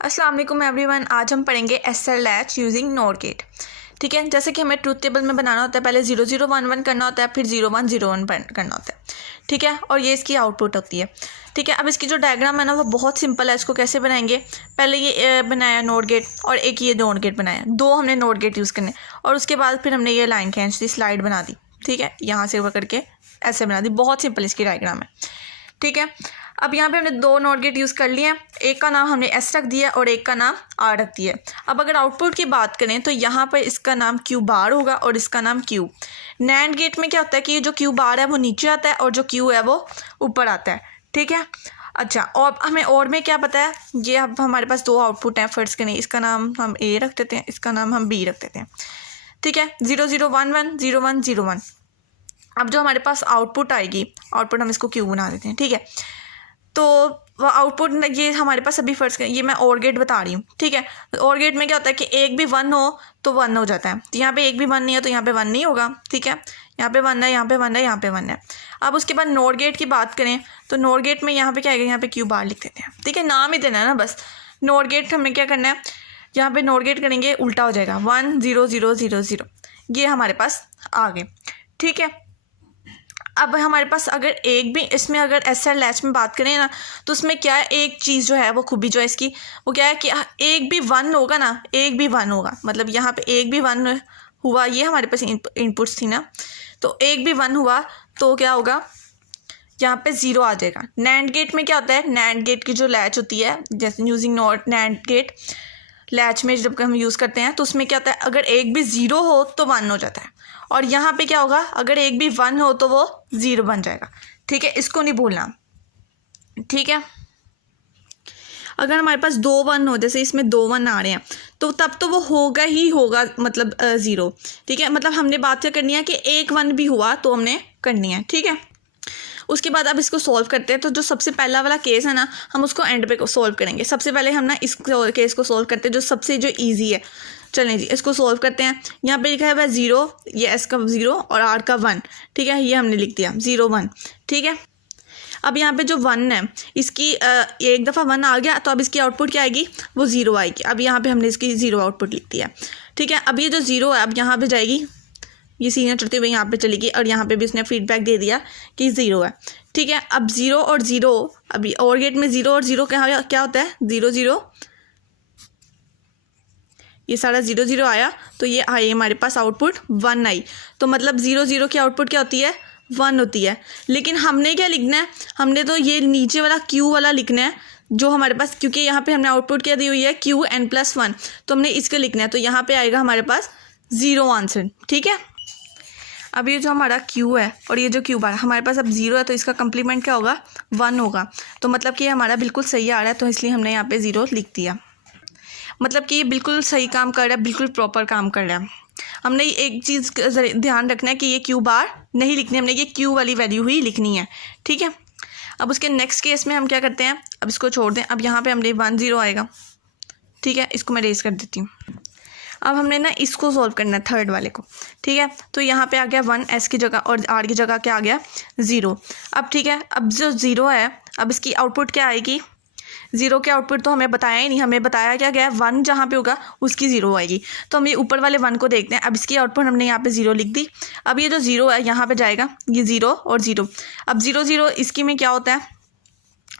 अस्सलाम वालेकुम एवरीवन। आज हम पढ़ेंगे SL latch using NOR gate. ठीक है, जैसे कि हमें ट्रूथ टेबल में बनाना होता है, पहले 0 0 1 1 करना होता है, फिर 0 1 0 1 करना होता है। ठीक है, और ये इसकी आउटपुट होती है। ठीक है, अब इसकी जो डायग्राम है ना वो बहुत सिंपल है। इसको कैसे बनाएंगे, पहले ये बनाया नॉर गेट और एक ये नॉर गेट बनाया, दो हमने नॉर गेट यूज़ करने, और उसके बाद फिर हमने ये लाइन खींच दी, स्लाइड बना दी। ठीक है, यहाँ से पकड़ के ऐसे बना दी। बहुत सिंपल इसकी डायग्राम है। ठीक है, अब यहाँ पे हमने दो नॉट गेट यूज़ कर लिए हैं। एक का नाम हमने एस रख दिया और एक का नाम आर रख दिया। अब अगर आउटपुट की बात करें तो यहाँ पर इसका नाम क्यू बार होगा और इसका नाम क्यू। नैंड गेट में क्या होता है कि ये जो क्यू बार है वो नीचे आता है और जो क्यू है वो ऊपर आता है। ठीक है, अच्छा, और हमें और में क्या पता है, ये अब हमारे पास दो आउटपुट हैं। फर्स्ट के नहीं, इसका नाम हम ए रख देते हैं, इसका नाम हम बी रख देते हैं। ठीक है, 0 0 1 1 0 1 0 1। अब जो हमारे पास आउटपुट आएगी, आउटपुट हम इसको क्यू बना देते हैं। ठीक है, तो वह आउटपुट ये हमारे पास अभी फर्स्ट ये मैं और गेट बता रही हूँ। ठीक है, और गेट में क्या होता है कि एक भी 1 हो तो 1 हो जाता है। तो यहाँ पे एक भी 1 नहीं है तो यहाँ पे 1 नहीं होगा। ठीक है, यहाँ पे 1 है, यहाँ पे 1 है, यहाँ पे 1 है। अब उसके बाद नॉर गेट की बात करें तो नॉर गेट में यहाँ पे क्या आएगा, यहाँ पे क्यू बार लिख देते हैं। ठीक है, नाम ही देना है ना बस। नॉर गेट हमें क्या करना है, यहाँ पे नॉर गेट करेंगे उल्टा हो जाएगा, 1 0 0 0 0। ये हमारे पास आ गए। ठीक है, अब हमारे पास अगर एक भी इसमें अगर एसएल लैच में बात करें ना तो उसमें क्या है, एक चीज़ जो है वो खूबी जो है इसकी वो क्या है कि एक भी 1 होगा ना, एक भी 1 होगा, मतलब यहाँ पे एक भी 1 हुआ, ये हमारे पास इनपुट्स थी ना, तो एक भी 1 हुआ तो क्या होगा, यहाँ पे 0 आ जाएगा। नैंड गेट में क्या होता है, नैंड गेट की जो लैच होती है, जैसे using NOT NAND gate latch में जब हम यूज़ करते हैं तो उसमें क्या होता है, अगर एक भी 0 हो तो 1 हो जाता है, और यहाँ पे क्या होगा, अगर एक भी 1 हो तो वो 0 बन जाएगा। ठीक है, इसको नहीं भूलना। ठीक है, अगर हमारे पास 2 1 हो, जैसे इसमें 2 1 आ रहे हैं, तो तब तो वो होगा ही होगा, मतलब 0। ठीक है, मतलब हमने बात क्या करनी है कि एक 1 भी हुआ तो हमने करनी है। ठीक है, उसके बाद अब इसको सॉल्व करते हैं। तो जो सबसे पहला वाला केस है ना, हम उसको एंड पे सॉल्व करेंगे। सबसे पहले हम ना इस केस को सॉल्व करते हैं जो सबसे जो ईजी है। चलें जी, इसको सॉल्व करते हैं। यहाँ पे लिखा है 0, ये एस का 0 और आर का 1। ठीक है, ये हमने लिख दिया 0 1। ठीक है, अब यहाँ पे जो 1 है इसकी एक दफ़ा 1 आ गया तो अब इसकी आउटपुट क्या आएगी, वो 0 आएगी। अब यहाँ पे हमने इसकी 0 आउटपुट लिख दिया। ठीक है, अब ये जो 0 है अब यहाँ पे जाएगी, ये सीनियर चढ़ते हुए यहाँ पे चलेगी, और यहाँ पे भी उसने फीडबैक दे दिया कि 0 है। ठीक है, अब 0 और 0, अभी और गेट में 0 और 0 क्या होता है, 0 0, ये सारा 0 0 आया तो ये आई हमारे पास आउटपुट 1 आई। तो मतलब 0 0 की आउटपुट क्या होती है, 1 होती है। लेकिन हमने क्या लिखना है, हमने तो ये नीचे वाला क्यू वाला लिखना है जो हमारे पास, क्योंकि यहाँ पे हमने आउटपुट क्या दी हुई है, क्यू n + 1, तो हमने इसके लिखना है। तो यहाँ पे आएगा हमारे पास 0 आंसर। ठीक है, अब ये जो हमारा क्यू है और ये जो क्यू बार हमारे पास अब 0 है तो इसका कंप्लीमेंट क्या होगा, 1 होगा। तो मतलब कि ये हमारा बिल्कुल सही आ रहा है, तो इसलिए हमने यहाँ पे 0 लिख दिया। मतलब कि ये बिल्कुल सही काम कर रहा है, बिल्कुल प्रॉपर काम कर रहा है। हमने एक चीज़ ध्यान रखना है कि ये क्यू बार नहीं लिखनी, हमने ये क्यू वाली वैल्यू ही लिखनी है। ठीक है, अब उसके नेक्स्ट केस में हम क्या करते हैं, अब इसको छोड़ दें। अब यहाँ पे हमने 1 0 आएगा। ठीक है, इसको मैं रेस कर देती हूँ। अब हमने ना इसको सॉल्व करना है, थर्ड वाले को। ठीक है, तो यहाँ पे आ गया 1 एस की जगह और आर की जगह क्या आ गया, 0। अब ठीक है, अब जो 0 है अब इसकी आउटपुट क्या आएगी, 0 के आउटपुट तो हमें बताया ही नहीं, हमें बताया क्या गया, 1 जहाँ पे होगा उसकी 0 आएगी। तो हम ये ऊपर वाले 1 को देखते हैं। अब इसकी आउटपुट हमने यहाँ पे 0 लिख दी। अब ये जो 0 है यहाँ पे जाएगा, ये 0 और 0। अब 0 0 इसकी में क्या होता है,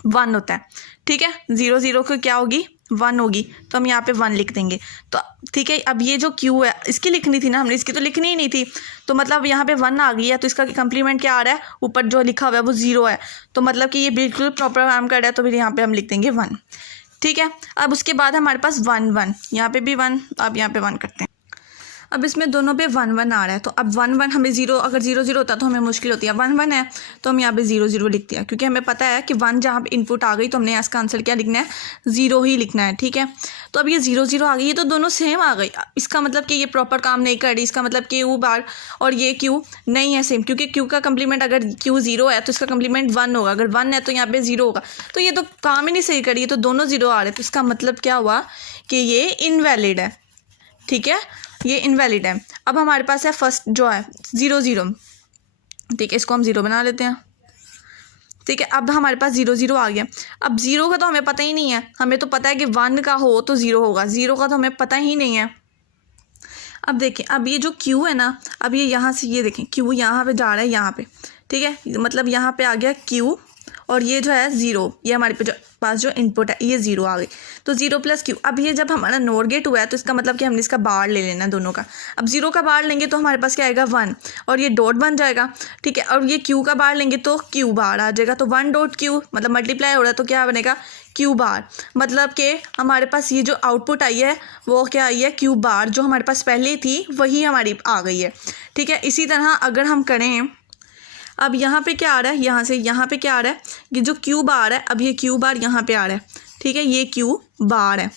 1 होता है। ठीक है, 0 0 को क्या होगी, 1 होगी, तो हम यहाँ पे 1 लिख देंगे। तो ठीक है, अब ये जो क्यू है इसकी लिखनी थी ना हमने, इसकी तो लिखनी ही नहीं थी। तो मतलब यहाँ पे 1 आ गई है तो इसका कंप्लीमेंट क्या आ रहा है, ऊपर जो लिखा हुआ है वो 0 है। तो मतलब कि ये बिल्कुल प्रॉपर काम कर रहा है, तो फिर यहाँ पे हम लिख देंगे 1। ठीक है, अब उसके बाद हमारे पास 1 1, यहाँ पे भी 1, अब यहाँ पे 1 करते हैं। अब इसमें दोनों पे 1 1 आ रहा है, तो अब 1 1 हमें 0, अगर 0 0 होता तो हमें मुश्किल होती है। 1 1 है तो हम यहाँ पे 0 0 लिख दिया, क्योंकि हमें पता है कि 1 जहाँ पे इनपुट आ गई तो हमने इसका आंसर क्या लिखना है, 0 ही लिखना है। ठीक है, तो अब ये 0 0 आ गई, ये तो दोनों सेम आ गई। इसका मतलब कि ये प्रॉपर काम नहीं कर रही, इसका मतलब कि क्यू बार और ये क्यू नहीं है सेम, क्योंकि क्यू का कंप्लीमेंट अगर क्यू 0 है तो इसका कंप्लीमेंट 1 होगा, अगर 1 है तो यहाँ पे 0 होगा। तो ये तो काम ही नहीं सही कर रही है, तो दोनों 0 आ रहे, तो इसका मतलब क्या हुआ कि ये इनवैलिड है। ठीक है, ये इनवैलिड है। अब हमारे पास है फर्स्ट जो है 0 0। ठीक है, इसको हम 0 बना लेते हैं। ठीक है। अब हमारे पास 0 0 आ गया। अब 0 का तो हमें पता ही नहीं है, हमें तो पता है कि 1 का हो तो 0 होगा, 0 का तो हमें पता ही नहीं है। अब देखें, अब ये जो Q है ना, अब ये यहाँ से ये देखें Q यहाँ पे जा रहा है यहाँ पे, ठीक है, मतलब यहाँ पे आ गया Q और ये जो है 0, ये हमारे पे जो पास जो इनपुट है ये 0 आ गई। तो 0 + Q। अब ये जब हमारा नॉर गेट हुआ है तो इसका मतलब कि हमने इसका बार ले लेना है दोनों का। अब 0 का बार लेंगे तो हमारे पास क्या आएगा 1 और ये डॉट बन जाएगा, ठीक है। और ये Q का बार लेंगे तो Q बार आ जाएगा। तो 1 डॉट Q मतलब मल्टीप्लाई हो रहा है तो क्या बनेगा Q बार। मतलब कि हमारे पास ये जो आउटपुट आई है वो क्या आई है Q बार, जो हमारे पास पहले थी वही हमारी आ गई है, ठीक है। इसी तरह अगर हम करें, अब यहाँ पे क्या आ रहा है, यहाँ से यहाँ पे क्या आ रहा है, ये जो Q बार है, अब ये Q बार यहाँ पे आ रहा है, ठीक है, ये Q बार है,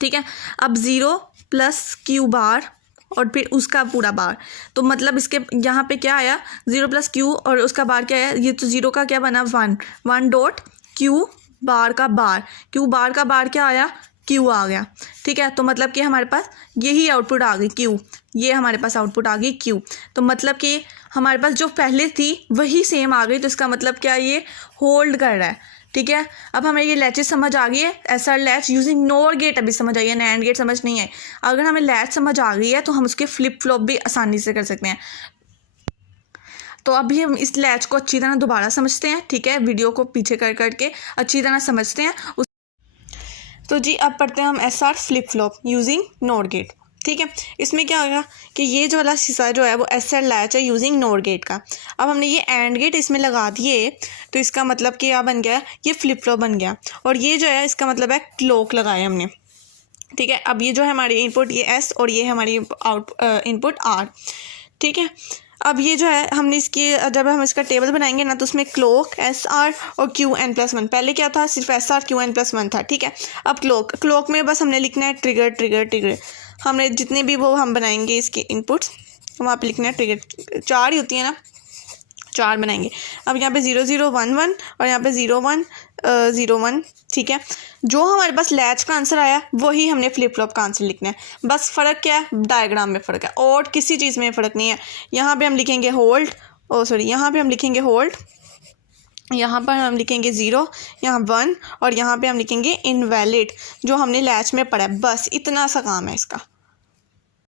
ठीक है। अब 0 + Q बार और फिर उसका पूरा बार, तो मतलब इसके यहाँ पे क्या आया 0 + Q और उसका बार क्या है, ये तो 0 का क्या बना 1 डॉट Q बार का बार, Q बार का बार क्या आया Q आ गया, ठीक है। तो मतलब कि हमारे पास यही आउटपुट आ गई Q, ये हमारे पास आउटपुट आ गई Q। तो मतलब कि हमारे पास जो पहले थी वही सेम आ गई, तो इसका मतलब क्या ये होल्ड कर रहा है, ठीक है। अब हमें ये लैचेस समझ आ गई है, SR latch using NOR gate अभी समझ आई है, नैंड गेट समझ नहीं है। अगर हमें लैच समझ आ गई है तो हम उसके फ्लिप फ्लॉप भी आसानी से कर सकते हैं। तो अभी हम इस लैच को अच्छी तरह दोबारा समझते हैं, ठीक है, वीडियो को पीछे कर करके अच्छी तरह समझते हैं। तो जी अब पढ़ते हैं हम SR flip flop using NOR gate, ठीक है। इसमें क्या होगा कि ये जो वाला हिस्सा जो है वो एसआर लैच है यूजिंग नॉर गेट का। अब हमने ये एंड गेट इसमें लगा दिए तो इसका मतलब कि क्या बन गया, ये फ्लिप फ्लॉप बन गया। और ये जो है इसका मतलब है क्लॉक लगाया हमने, ठीक है। अब ये जो है हमारी इनपुट ये S और ये है हमारी इनपुट R, ठीक है। अब ये जो है हमने इसकी जब हम इसका टेबल बनाएंगे ना तो उसमें क्लॉक SR और QN+1, पहले क्या था सिर्फ SR QN+1 था, ठीक है। अब क्लॉक में बस हमने लिखना है ट्रिगर ट्रिगर ट्रिगर, हमने जितने भी वो हम बनाएंगे इसके इनपुट्स वहाँ पे लिखना है ट्रिगर, 4 ही होती है ना, 4 बनाएंगे। अब यहाँ पे 0 0 1 1 और यहाँ पे 0 1 0 1, ठीक है। जो हमारे पास लैच का आंसर आया वही हमने फ्लिप फ्लॉप का आंसर लिखना है, बस फ़र्क क्या है डायग्राम में फ़र्क है और किसी चीज़ में फ़र्क नहीं है। यहाँ पे हम लिखेंगे होल्ड, यहाँ पे हम लिखेंगे होल्ड, यहाँ पर हम लिखेंगे 0, यहाँ 1 और यहाँ पे हम लिखेंगे इनवैलिड, जो हमने लैच में पढ़ा है। बस इतना सा काम है इसका।